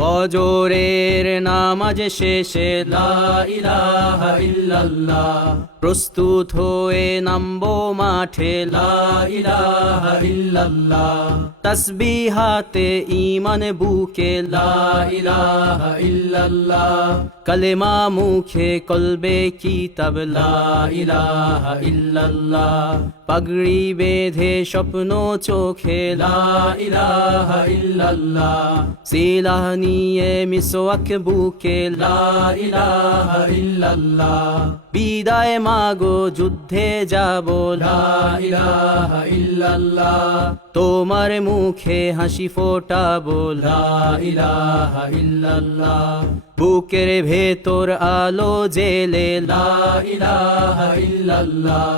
ফজরের নামাজ শেষে লা ইলাহা ইল্লাল্লাহ, প্রস্তুত হয়ে নামবো মাঠে লা ইলাহা ইল্লাল্লাহ, তাসবিহাতে ঈমান বুকে লা ইলাহা ইল্লাল্লাহ, কালেমা মুখে কলবে কিতাব লা ইলাহা ইল্লাল্লাহ, পাগড়ি বেঁধে স্বপ্ন চোখে লা ইলাহা ইল্লাল্লাহ, সিলাহ নিয়ে মিসওয়াক বুকে লা ইলাহা ইল্লাল্লাহ, বিদায় মাগো যুদ্ধে যাব লা ইলাহা ইল্লাল্লাহ, তোমার মুখে হাসি ফোটাবো লা ইলাহা ইল্লাল্লাহ, বুকের ভেতর আলো জেলে লা ইলাহা ইল্লাল্লাহ,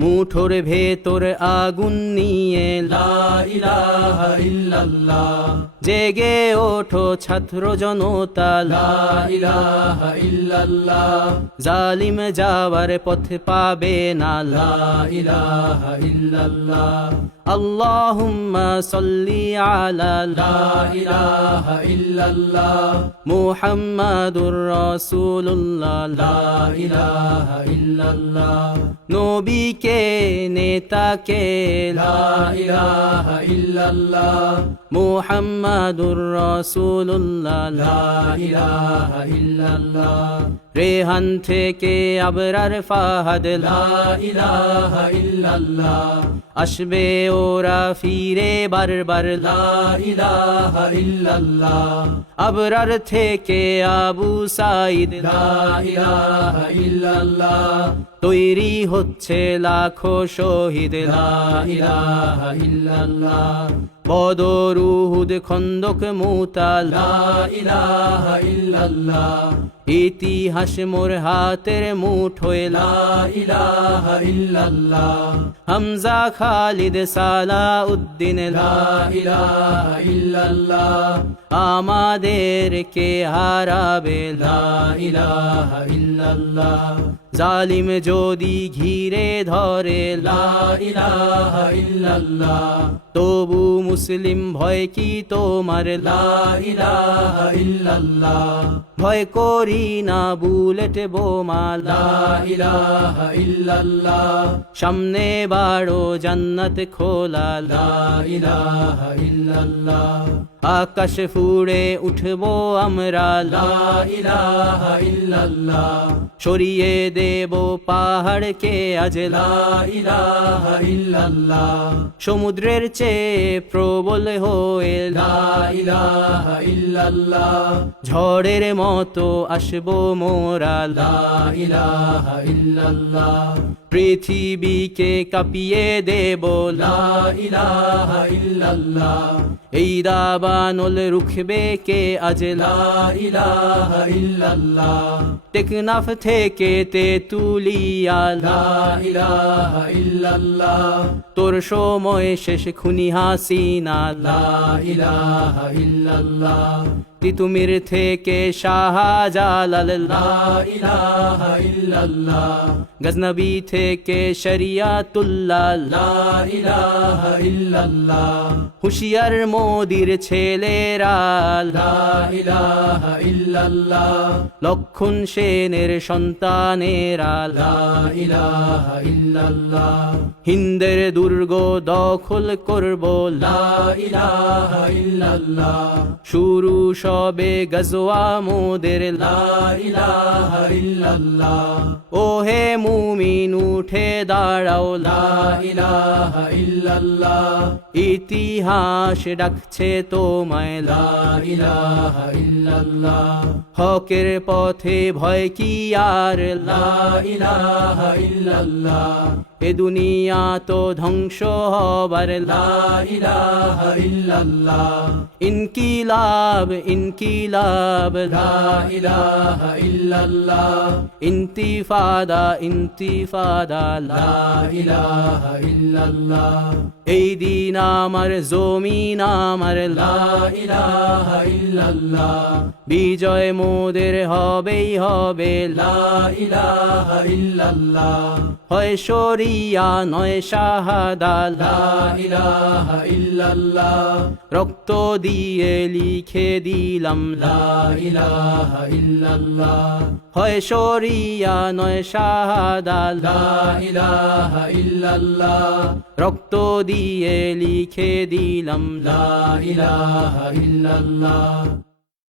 মুঠোর ভেতর আগুন নিয়ে লা ইলাহা ইল্লাল্লাহ, জেগে ওঠো ছাত্র জনতা লা ইলাহা ইল্লাল্লাহ, জালিম যাওয়ার পথ পাবে না লা ইলাহা ইল্লাল্লাহ, আল্লাহুম্মা সাল্লি আলা লা ইলাহা ইল্লাল্লাহ, মুহাম্মাদুর রাসূলুল্লাহ লা ইলাহা ইল্লাল্লাহ, নবীকে নেতাকে লা ইলাহা ইল্লাল্লাহ, মুহাম্মাদুর রাসূলুল্লাহ লা ইলাহা ইল্লাল্লাহ, রেহান থেকে আবরার ফাহাদ লা ইলাহা ইল্লাল্লাহ, আসবে ওরা ফিরে বারবার লা ইলাহা ইল্লাল্লাহ, আবরার থেকে আবু সাঈদ লা ইলাহা ইল্লাল্লাহ, তৈরি হচ্ছে লাখো শহীদ লা ইলাহা ইল্লাল্লাহ, বদর উহুদ খন্দক মুতা লা ইলাহা ইল্লাল্লাহ, ইতিহাস মোর হাতের মুঠোয় লা ইলাহা ইল্লাল্লাহ, হামজা খালিদ সালাউদ্দিন লা ইলাহা ইল্লাল্লাহ, আমাদেরকে হারাবে লা ইলাহা ইল্লাল্লাহ, জালিম যদি ঘিরে ধরে লা ইলাহা ইল্লাল্লাহ, তবু মুসলিম ভয় কি তোমার লা ইলাহা ইল্লাল্লাহ, ভয় করি না বুলেট বোমা লা ইলাহা ইল্লাল্লাহ, সামনে বাড়ো জান্নাত খোলা লা ইলাহা ইল্লাল্লাহ, আকাশ ফুড়ে উঠবো আমরা লা ইলাহা ইল্লাল্লাহ, সরিয়ে দেব পাহাড়কে আজ লা ইলাহা ইল্লাল্লাহ, সমুদ্রের চেয়ে প্রবল হয়ে লা ইলাহা ইল্লাল্লাহ, ঝড়ের মতো আসবো মোরা লা ইলাহা ইল্লাল্লাহ, পৃথিবীকে কাঁপিয়ে দেব লা ইলাহা ইল্লাল্লাহ, এই দাবানল রুখবে কে আজ লা ইলাহা ইল্লাল্লাহ, টেকনাফ থেকে তেতুলিয়া লা ইলাহা ইল্লাল্লাহ, তোর সময় শেষ খুনি হাসিনা লা ইলাহা ইল্লাল্লাহ, তিতুমির থেকে শাহজালাল লা ইলাহা ইল্লাল্লাহ, গজনবী থেকে শরিয়াতুল্লাহ লা ইলাহা ইল্লাল্লাহ, হুশিয়ার মোদির ছেলেরা লা ইলাহা ইল্লাল্লাহ, লক্ষণ সেনের সন্তানেরা লা ইলাহা ইল্লাল্লাহ, হিন্দের দুর্গ দখল করব লা ইলাহা ইল্লাল্লাহ, শুরু সবে গজওয়া মোদের লা ইলাহা ইল্লাল্লাহ, ওহে মুমিন উঠে দাঁড়াও লা ইলাহা ইল্লাল্লাহ, ইতিহাস ডাকছে তোমায় লা ইলাহা ইল্লাল্লাহ, হকের পথে ভয় কি আর লা ইলাহা ইল্লাল্লাহ, এ দুনিয়া তো ধ্বংস হবার লা ইলাহা ইল্লাল্লাহ, ইনকিলাব ইনকিলাব লা ইলাহা ইল্লাল্লাহ, ইন্তিফাদা ইন্তিফাদা লা ইলাহা ইল্লাল্লাহ, এই দিন আমার জমিন আমার লা ইলাহা ইল্লাল্লাহ বিজয় মোদের হবেই হবে লা ইলাহা ইল্লাল্লাহ হয় শরিয়া নয় শাহাদা লা ইলাহা ইল্লাল্লাহ রক্ত দিয়ে লিখে দিলাম লা ইলাহা ইল্লাল্লাহ হয় শরিয়া নয় শাহাদা লা ইলাহা ইল্লাল্লাহ রক্ত দিয়ে লিখে দিলাম লা ইলাহা ইল্লাল্লাহ